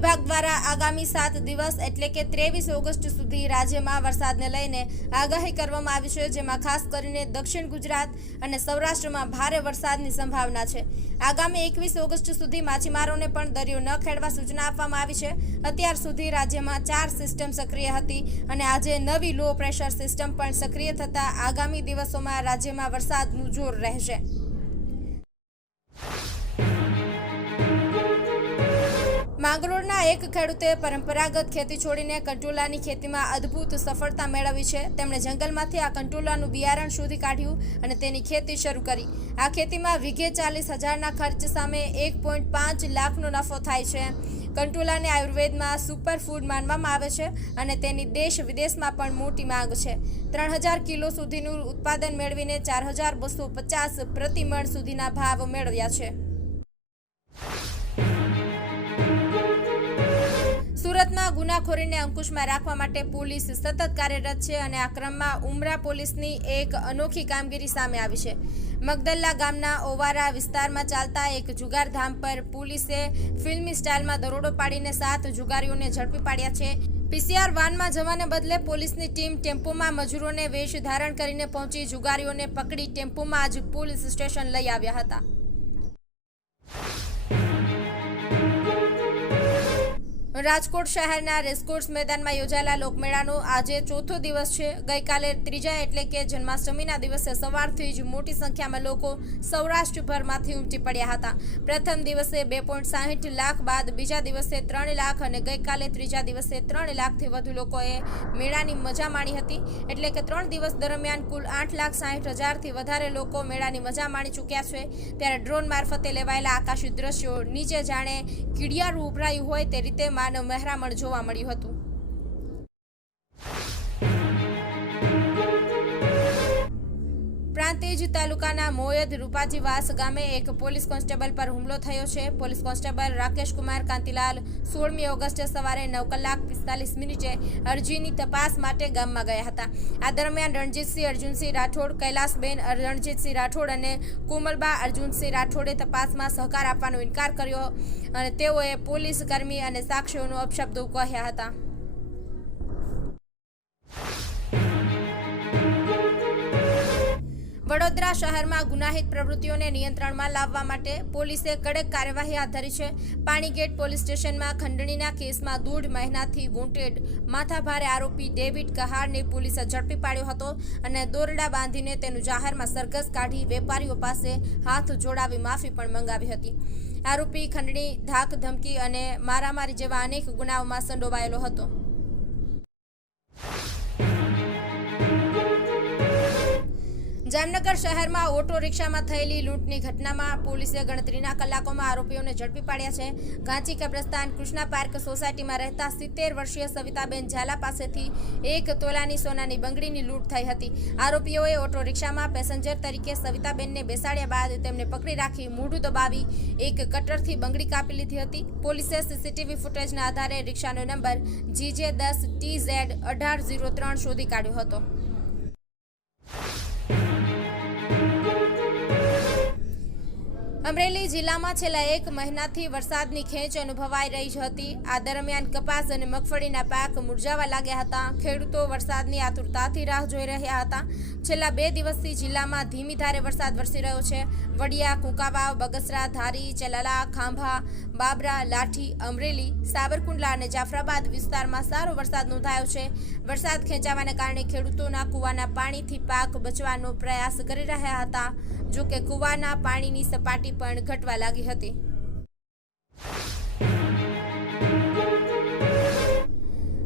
વિભાગ દ્વારા આગામી 7 દિવસ એટલે કે 23 ઓગસ્ટ સુધી રાજ્યમાં વરસાદને લઈને આગાહી કરવામાં આવી છે, જેમાં ખાસ કરીને દક્ષિણ ગુજરાત અને સૌરાષ્ટ્રમાં ભારે વરસાદની સંભાવના છે। આગામી 21 ઓગસ્ટ સુધી માછીમારોને પણ દરિયો ન ખેડવા સૂચના આપવામાં આવી છે। અત્યાર સુધી રાજ્યમાં 4 સિસ્ટમ સક્રિય હતી અને આજે નવી લો પ્રેશર સિસ્ટમ પણ સક્રિય થતાં આગામી દિવસોમાં રાજ્યમાં વરસાદનું જોર રહેશે। માંગરોળના એક ખેડૂતે પરંપરાગત ખેતી છોડીને કંટોલાની ખેતીમાં અદ્ભુત સફળતા મેળવી છે। તેમણે જંગલમાંથી આ કંટોલાનું બિયારણ શોધી કાઢ્યું અને તેની ખેતી શરૂ કરી। આ ખેતીમાં વીઘે 40,000ના ખર્ચ સામે 1.5 લાખનો નફો થાય છે। કંટોલાને આયુર્વેદમાં સુપરફૂડ માનવામાં આવે છે અને તેની દેશ વિદેશમાં પણ મોટી માંગ છે। 3,000 કિલો સુધીનું ઉત્પાદન મેળવીને 4,250 પ્રતિ મણ સુધીના ભાવ મેળવ્યા છે। સુરતમાં ગુનાખોરીને અંકુશમાં રાખવા માટે પોલીસ સતત કાર્યરત છે અને આ ક્રમમાં ઉમરા પોલીસની એક અનોખી કામગીરી સામે આવી છે। મગદલ્લા ગામના ઓવારા વિસ્તારમાં ચાલતા એક જુગારધામ પર પોલીસે ફિલ્મી સ્ટાઇલમાં દરોડો પાડીને 7 જુગારીઓને ઝડપી પાડ્યા છે। પીસીઆર વાનમાં જવાને બદલે પોલીસની ટીમ ટેમ્પોમાં મજૂરોને વેશ ધારણ કરીને પહોંચી જુગારીઓને પકડી ટેમ્પોમાં જ પોલીસ સ્ટેશન લઈ આવ્યા હતા। રાજકોટ શહેરના રેસકોર્સ મેદાનમાં યોજાયેલા લોકમેળાનો આજે ચોથો દિવસ છે। ગઈકાલે ત્રીજા એટલે કે જન્માષ્ટમીના દિવસે સવારથી જ મોટી સંખ્યામાં લોકો સૌરાષ્ટ્રભરમાંથી ઉમટી પડ્યા હતા। પ્રથમ દિવસે 2.60 લાખ બાદ બીજા દિવસે 3 લાખ અને ગઈકાલે ત્રીજા દિવસે 3 લાખથી વધુ લોકોએ મેળાની મજા માણી હતી। એટલે કે 3 દિવસ દરમિયાન કુલ 8,60,000થી વધારે લોકો મેળાની મજા માણી ચૂક્યા છે। ત્યારે ડ્રોન મારફતે લેવાયેલા આકાશી દ્રશ્યો નીચે જાણે કીડિયારું ઉભરાયું હોય તે રીતે માનવ મહેરામણ જોવા મળ્યું હતું। પ્રાંતિજ તાલુકાના મોયદ રૂપાજીવાસ ગામે એક પોલીસ કોન્સ્ટેબલ પર હુમલો થયો છે। પોલીસ કોન્સ્ટેબલ રાકેશ કુમાર કાંતિલાલ 16મી ઓગસ્ટે સવારે 9:45 અરજીની તપાસ માટે ગામમાં ગયા હતા। આ દરમિયાન રણજીતસિંહ અર્જુનસિંહ રાઠોડ, કૈલાસબેન રણજીતસિંહ રાઠોડ અને કોમલબા અર્જુનસિંહ રાઠોડે તપાસમાં સહકાર આપવાનો ઇનકાર કર્યો અને તેઓએ પોલીસ કર્મી અને સાક્ષીઓનો અપશબ્દો કહ્યા હતા। વડોદરા શહેરમાં ગુનાહિત પ્રવૃત્તિઓને નિયંત્રણમાં લાવવા માટે પોલીસે કડક કાર્યવાહી હાથ ધરી છે। પાણીગેટ પોલીસ સ્ટેશનમાં ખંડણીના કેસમાં 1.5 મહિનાથી વોન્ટેડ માથાભારે આરોપી ડેવિડ કહારને પોલીસે ઝડપી પાડ્યો હતો અને દોરડા બાંધીને તેનું જાહેરમાં સરઘસ કાઢી વેપારીઓ પાસે હાથ જોડાવી માફી પણ મંગાવી હતી। આરોપી ખંડણી, ધાક ધમકી અને મારામારી જેવા અનેક ગુનાઓમાં સંડોવાયેલો હતો। જામનગર શહેરમાં ઓટો રિક્ષામાં થયેલી લૂંટની ઘટનામાં પોલીસે ગણતરીના કલાકોમાં આરોપીઓને ઝડપી પાડ્યા છે। ગાંચી કબ્રસ્તાન કૃષ્ણા પાર્ક સોસાયટીમાં રહેતા 70 વર્ષીય સવિતાબેન ઝાલા પાસેથી 1 તોલાની સોનાની બંગડીની લૂંટ થઈ હતી। આરોપીઓએ ઓટો રિક્ષામાં પેસેન્જર તરીકે સવિતાબેનને બેસાડ્યા બાદ તેમને પકડી રાખી મોઢું દબાવી એક કટરથી બંગડી કાપી લીધી હતી। પોલીસે સીસીટીવી ફૂટેજના આધારે રિક્ષાનો નંબર GJ10TZ 1803 શોધી કાઢ્યો હતો। અમરેલી જિલ્લામાં છેલ્લા 1 મહિનાથી વરસાદની ખેંચ અનુભવાઈ રહી હતી। આ દરમિયાન કપાસ અને મગફળીના પાક મુરઝાવા લાગ્યા હતા। ખેડૂતો વરસાદની આતુરતાથી રાહ જોઈ રહ્યા હતા। છેલ્લા 2 દિવસથી જિલ્લામાં ધીમી ધારે વરસાદ વરસી રહ્યો છે। વડિયા, કુંકાવાવ, બગસરા, ધારી, ચલાલા, ખાંભા, બાબરા, લાઠી, અમરેલી, સાબરકુંડલા અને જાફરાબાદ વિસ્તારમાં સારો વરસાદ નોંધાયો છે। વરસાદ ખેંચાવાને કારણે ખેડૂતોના કૂવાના પાણીથી પાક બચવાનો પ્રયાસ કરી રહ્યા હતા। જોકે કૂવાના પાણીની સપાટી પણ ઘટવા લાગી હતી।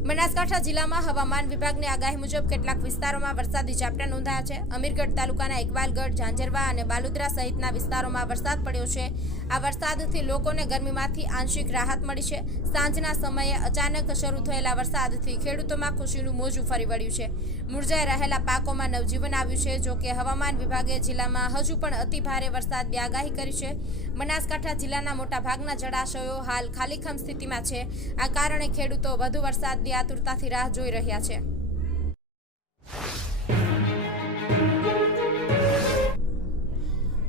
બનાસકાંઠા જિલ્લામાં હવામાન વિભાગની આગાહી મુજબ કેટલાક વિસ્તારોમાં વરસાદી ઝાપટા નોંધાયા છે। અમીરગઢ તાલુકાના ઇકબાલગઢ, ઝાંઝરવા અને બાલુદ્રા સહિતના વિસ્તારોમાં વરસાદ પડ્યો છે। આ વરસાદથી લોકોને ગરમીમાંથી આંશિક રાહત મળી છે। સાંજના સમયે અચાનક શરૂ થયેલા વરસાદથી ખેડૂતોમાં ખુશીનું મોજું ફરી વળ્યું છે। મુરઝાઈ રહેલા પાકોમાં નવજીવન આવ્યું છે। જોકે હવામાન વિભાગે જિલ્લામાં હજુ પણ અતિ ભારે વરસાદની આગાહી કરી છે। બનાસકાંઠા જિલ્લાના મોટાભાગના જળાશયો હાલ ખાલીખમ સ્થિતિમાં છે। આ કારણે ખેડૂતો વધુ વરસાદની આતુરતાથી રાહ જોઈ રહ્યા છે।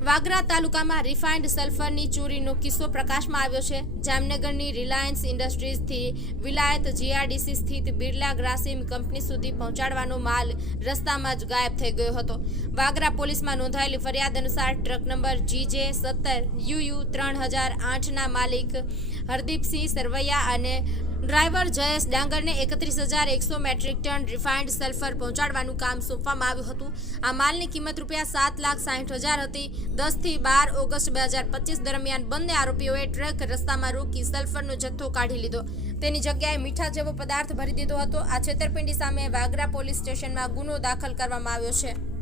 વાગરા તાલુકામાં રિફાઇન્ડ સલ્ફરની ચોરીનો કિસ્સો પ્રકાશમાં આવ્યો છે. જામનગરની રિલાયન્સ ઇન્ડસ્ટ્રીઝથી વિલાયત જીઆરડીસી સ્થિત બિરલા ગ્રાસિમ કંપની સુધી પહોંચાડવાનો માલ રસ્તામાં જ ગાયબ થઈ ગયો હતો. વાગરા પોલીસમાં નોંધાયેલી ફરિયાદ અનુસાર ટ્રક નંબર GJ17UU 3008ના માલિક હરદીપસિંહ સરવૈયા અને ડ્રાઈવર જયેશ ડાંગરને 31,100 મેટ્રિક ટન રિફાઇન્ડ સલ્ફર પહોંચાડવાનું કામ સોંપવામાં આવ્યું હતું. આ માલની કિંમત ₹7,60,000 હતી. 10 થી 12 ઓગસ્ટ 2025 દરમિયાન બંને આરોપીઓએ ટ્રક રસ્તામાં રોકી સલ્ફરનો જથ્થો કાઢી લીધો. તેની જગ્યાએ મીઠા જેવો પદાર્થ ભરી દીધો હતો. આ છેતરપિંડી સામે વાગરા પોલીસ સ્ટેશનમાં ગુનો દાખલ કરવામાં આવ્યો છે.